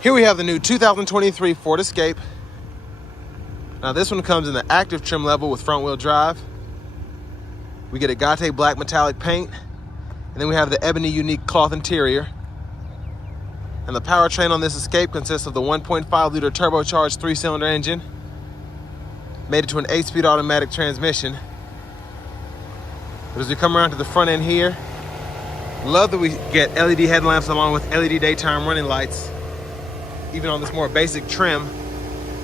Here we have the new 2023 Ford Escape. Now this one comes in the active trim level with front wheel drive. We get a Gate black metallic paint, and then we have the ebony unique cloth interior. And the powertrain on this Escape consists of the 1.5 liter turbocharged 3-cylinder engine, made it to an 8-speed automatic transmission. But as we come around to the front end here, love that we get LED headlamps along with LED daytime running lights, even on this more basic trim,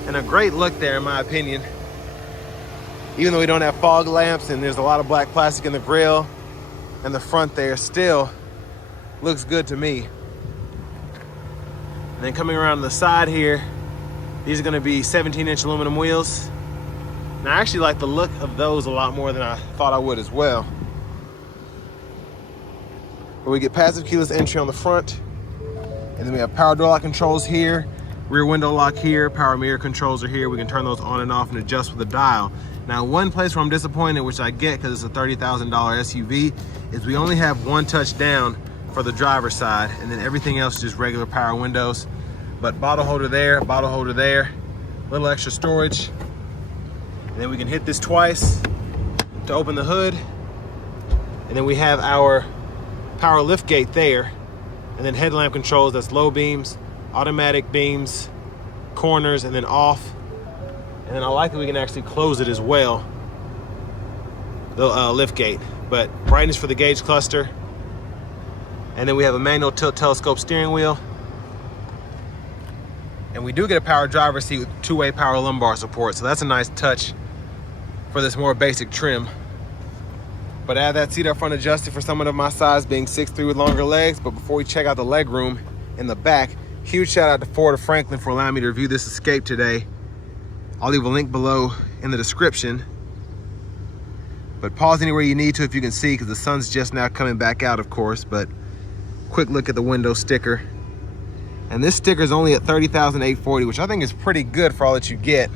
and a great look there in my opinion. Even though we don't have fog lamps and there's a lot of black plastic in the grille and the front there, still looks good to me. And then coming around to the side here, these are gonna be 17-inch aluminum wheels. And I actually like the look of those a lot more than I thought I would as well. But we get passive keyless entry on the front, and then we have power door lock controls here, rear window lock here, power mirror controls are here. We can turn those on and off and adjust with the dial. Now, one place where I'm disappointed, which I get because it's a $30,000 SUV, is we only have one touch down for the driver's side, and then everything else is just regular power windows. But bottle holder there, little extra storage. And then we can hit this twice to open the hood. And then we have our power lift gate there. And then headlamp controls, that's low beams, automatic beams, corners, and then off. And then I like that we can actually close it as well, the lift gate. But brightness for the gauge cluster. And then we have a manual tilt telescope steering wheel. And we do get a power driver's seat with two-way power lumbar support, so that's a nice touch for this more basic trim. But I have that seat up front adjusted for someone of my size, being 6'3" with longer legs. But before we check out the leg room in the back, huge shout out to Ford of Franklin for allowing me to review this Escape today. I'll leave a link below in the description. But pause anywhere you need to if you can see, because the sun's just now coming back out, of course. But quick look at the window sticker. And this sticker is only at $30,840, which I think is pretty good for all that you get.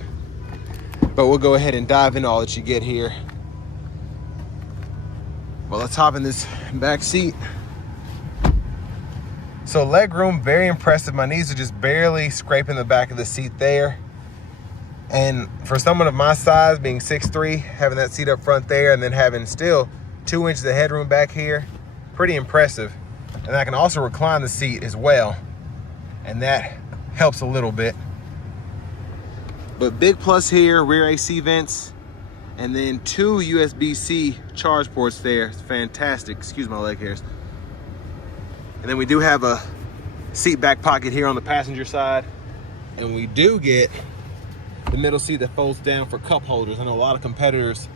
But we'll go ahead and dive into all that you get here. Well, let's hop in this back seat. So leg room, very impressive. My knees are just barely scraping the back of the seat there. And for someone of my size, being 6'3", having that seat up front there, and then having still 2 inches of headroom back here, pretty impressive. And I can also recline the seat as well, and that helps a little bit. But big plus here, rear AC vents, and then 2 USB-C charge ports there. It's fantastic. Excuse my leg hairs. And then we do have a seat back pocket here on the passenger side. And we do get the middle seat that folds down for cup holders. I know a lot of competitors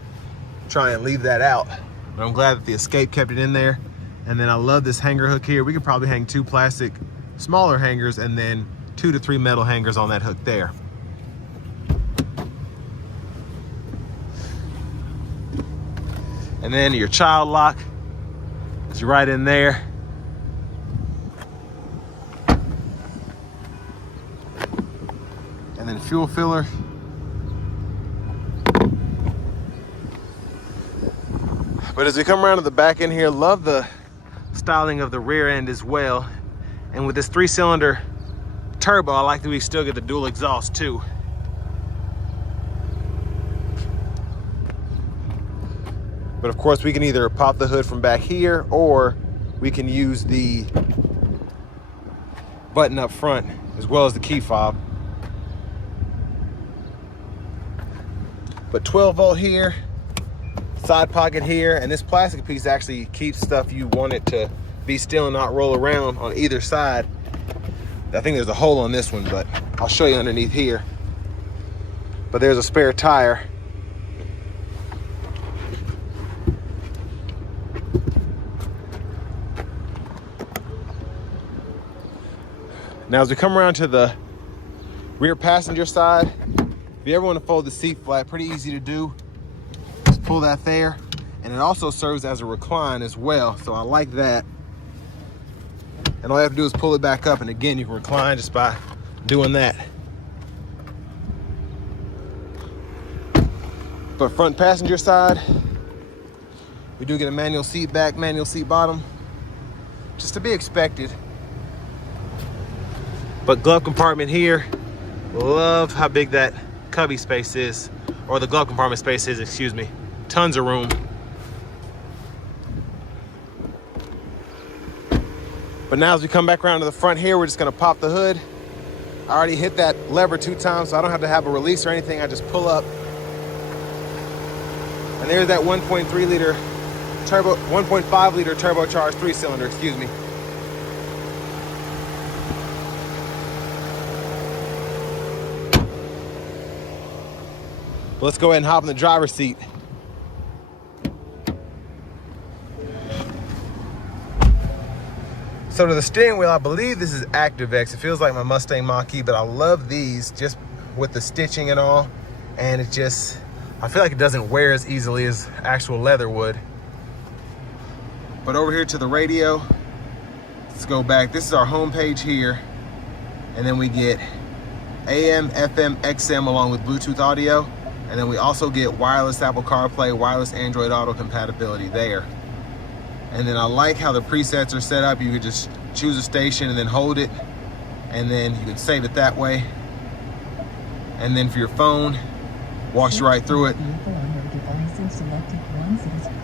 try and leave that out, but I'm glad that the Escape kept it in there. And then I love this hanger hook here. We could probably hang 2 plastic smaller hangers and then 2 to 3 metal hangers on that hook there. And then your child lock is right in there. And then fuel filler. But as we come around to the back end here, love the styling of the rear end as well. And with this 3-cylinder turbo, I like that we still get the dual exhaust too. But of course, we can either pop the hood from back here, or we can use the button up front as well as the key fob. But 12-volt here, side pocket here, and this plastic piece actually keeps stuff you want it to be still and not roll around on either side. I think there's a hole on this one, but I'll show you underneath here. But there's a spare tire. Now, as we come around to the rear passenger side, if you ever want to fold the seat flat, pretty easy to do. Just pull that there, and it also serves as a recline as well, so I like that. And all you have to do is pull it back up, and again, you can recline just by doing that. But front passenger side, we do get a manual seat back, manual seat bottom, just to be expected. But glove compartment here, love how big that cubby space is, or the glove compartment space is, excuse me. Tons of room. But now as we come back around to the front here, we're just gonna pop the hood. I already hit that lever 2 times, so I don't have to have a release or anything. I just pull up. And there's that 1.3 liter turbo, 1.5 liter turbocharged 3-cylinder, excuse me. Let's go ahead and hop in the driver's seat. So to the steering wheel, I believe this is ActiveX. It feels like my Mustang Mach-E, but I love these just with the stitching and all. And it just, I feel like it doesn't wear as easily as actual leather would. But over here to the radio, let's go back. This is our home page here. And then we get AM, FM, XM along with Bluetooth audio. And then we also get wireless Apple CarPlay, wireless Android Auto compatibility there. And then I like how the presets are set up. You could just choose a station and then hold it. And then you can save it that way. And then for your phone, walks you right through it.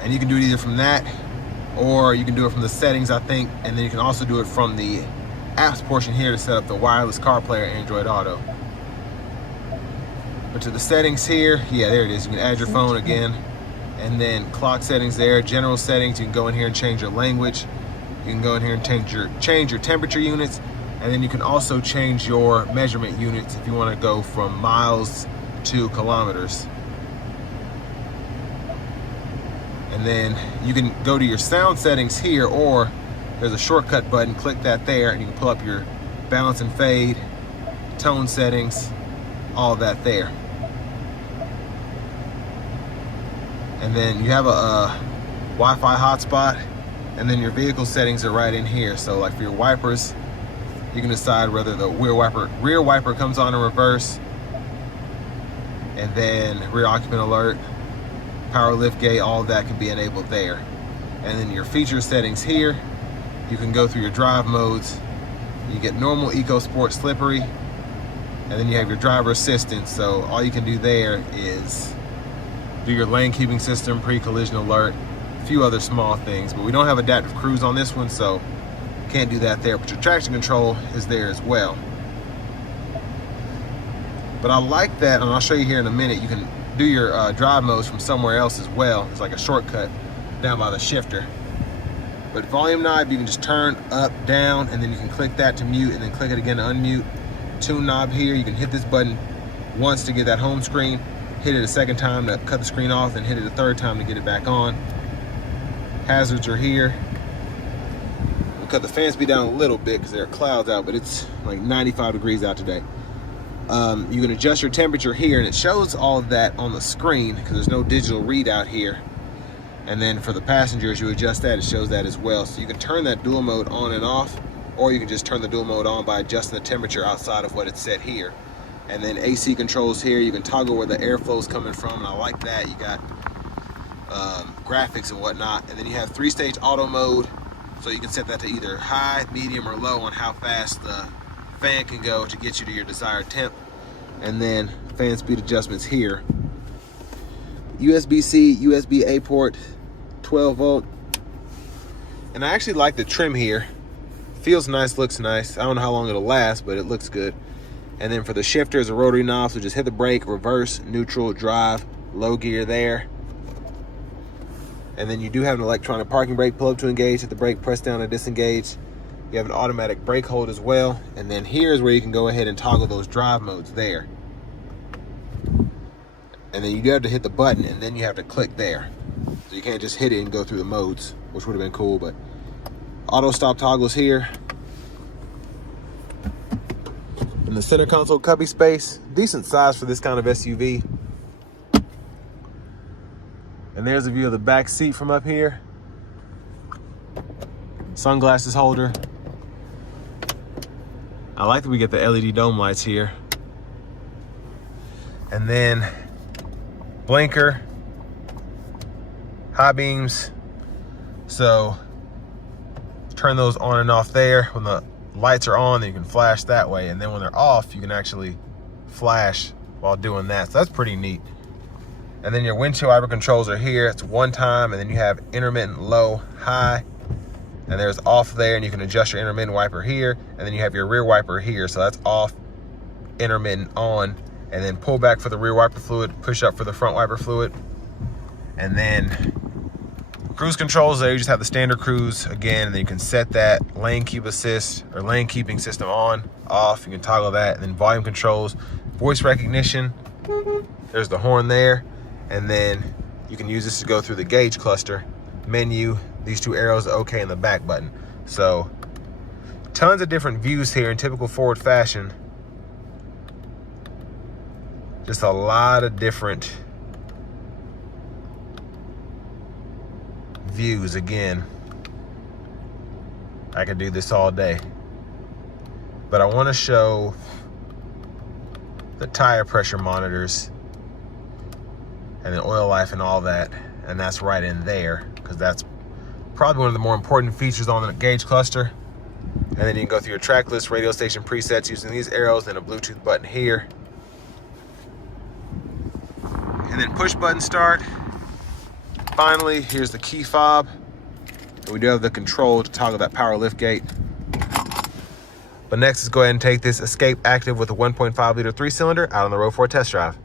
And you can do it either from that, or you can do it from the settings, I think. And then you can also do it from the apps portion here to set up the wireless CarPlay or Android Auto. But to the settings here, yeah, there it is. You can add your phone again. And then clock settings there, general settings. You can go in here and change your language. You can go in here and change your temperature units. And then you can also change your measurement units if you want to go from miles to kilometers. And then you can go to your sound settings here, or there's a shortcut button, click that there, and you can pull up your balance and fade, tone settings, all that there. And then you have a Wi-Fi hotspot, and then your vehicle settings are right in here. So like for your wipers, you can decide whether the rear wiper comes on in reverse, and then rear occupant alert, power lift gate, all of that can be enabled there. And then your feature settings here, you can go through your drive modes. You get normal, eco, sport, slippery, and then you have your driver assistance. So all you can do there is do your lane keeping system, pre-collision alert, a few other small things. But we don't have adaptive cruise on this one, so can't do that there. But your traction control is there as well. But I like that, and I'll show you here in a minute, you can do your drive modes from somewhere else as well. It's like a shortcut down by the shifter. But volume knob, you can just turn up, down, and then you can click that to mute, and then click it again to unmute. Tune knob here, you can hit this button once to get that home screen, hit it a second time to cut the screen off, and hit it a third time to get it back on. Hazards are here. We'll cut the fan speed down a little bit because there are clouds out, but it's like 95 degrees out today. You can adjust your temperature here, and it shows all of that on the screen because there's no digital readout here. And then for the passengers, you adjust that, it shows that as well. So you can turn that dual mode on and off, or you can just turn the dual mode on by adjusting the temperature outside of what it's set here. And then AC controls here, you can toggle where the airflow is coming from, and I like that. You got graphics and whatnot. And then you have 3-stage auto mode, so you can set that to either high, medium, or low on how fast the fan can go to get you to your desired temp. And then fan speed adjustments here. USB-C, USB-A port, 12 volt. And I actually like the trim here. Feels nice, looks nice. I don't know how long it'll last, but it looks good. And then for the shifter is a rotary knob, so just hit the brake, reverse, neutral, drive, low gear there. And then you do have an electronic parking brake. Pull up to engage, hit the brake, press down to disengage. You have an automatic brake hold as well. And then here's where you can go ahead and toggle those drive modes there. And then you do have to hit the button, and then you have to click there. So you can't just hit it and go through the modes, which would have been cool, but auto stop toggles here. In the center console cubby space, decent size for this kind of SUV. And there's a view of the back seat from up here. Sunglasses holder. I like that we get the LED dome lights here. And then blinker, high beams. So turn those on and off there when the lights are on, then you can flash that way. And then when they're off, you can actually flash while doing that. So that's pretty neat. And then your windshield wiper controls are here. It's one time, and then you have intermittent low, high, and there's off there, and you can adjust your intermittent wiper here, and then you have your rear wiper here. So that's off, intermittent on, and then pull back for the rear wiper fluid, push up for the front wiper fluid. And then cruise controls there, you just have the standard cruise again, and then you can set that lane keep assist or lane keeping system on, off, you can toggle that. And then volume controls, voice recognition, there's the horn there. And then you can use this to go through the gauge cluster menu, these two arrows, OK, and the back button. So tons of different views here in typical Ford fashion. Just a lot of different views. Again, I could do this all day, but I want to show the tire pressure monitors and the oil life and all that, and that's right in there because that's probably one of the more important features on the gauge cluster. And then you can go through your track list, radio station presets using these arrows, and a Bluetooth button here, and then push button start. Finally, here's the key fob. And we do have the control to toggle that power lift gate. But next, let's go ahead and take this Escape Active with a 1.5 liter 3-cylinder out on the road for a test drive.